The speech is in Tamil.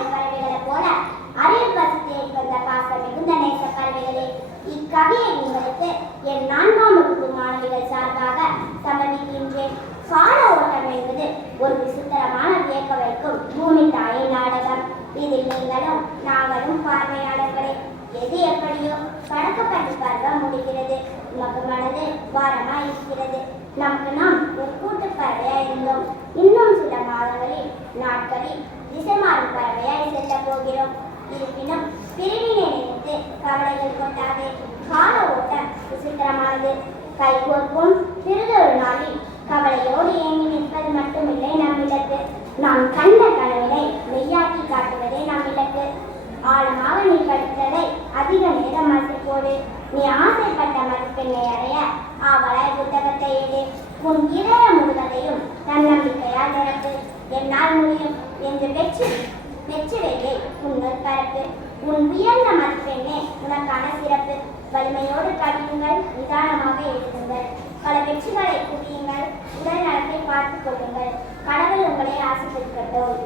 தாமரை பறவைகளை போல அறிவு பசியை கொண்ட பாசம் மிகுந்த நேச பறவைகளே, இக்கவியை உங்களுக்கு என் 4ஆம் வகுப்பு மாணவிகள் சார்பாக சமர்ப்பிக்கின்றேன். கால ஓட்டம் என்பது ஒரு விசித்திரமான வியக்க வைக்கும் பூமி தாயின் நாடகம். இதில் நீங்களும் நாங்களும் பார்வையாளர்களே. எது எப்படியோ பழக்கப்பட்டு பருவம் முடிகிறது. நமக்கு மனது பாரமாய் இருக்கிறது. நமக்கு நாம் ஒரு கூட்டு பறவையாய் இருந்தோம். இன்னும் சில மாதங்களில் நாட்களில் திசை மாறும் பறவையாய் செல்ல போகிறோம். இருப்பினும் பிரிவினை நினைத்து கவலைகள் கொண்டாது. கால ஓட்டம் விசித்திரமானது. கைகோர்க்கும் சிறிதொரு நாளில் கவலையோடு ஏங்கி நிற்பது மட்டுமில்லை நம் இலக்கு. நாம் கண்ட கனவினை மெய்யாக்கி காட்டுவதே நம் இலக்கு. ஆழமாக நீ படித்ததை அதிக நேரம் மதிப்போடு. நீ ஆசைப்பட்ட மதிப்பெண்ணை அடைய ஆவலாய் புத்தகத்தை எடு. உன் இதயம் முழுவதையும் தன்னம்பிக்கையால் நிரப்பு. என்னால் முடியும் என்று வெற்றிவேலை உங்கள் பரப்பு. உன் உயர்ந்த மதிப்பெண்ணே உனக்கான சிறப்பு. வலிமையோடு படியுங்கள், நிதானமாக எழுதுங்கள். பல வெற்றிகளை குவியுங்கள். உடல் நலத்தை பார்த்துக் கொள்ளுங்கள். கடவுள் உங்களை ஆசீர்வதிக்கட்டும்.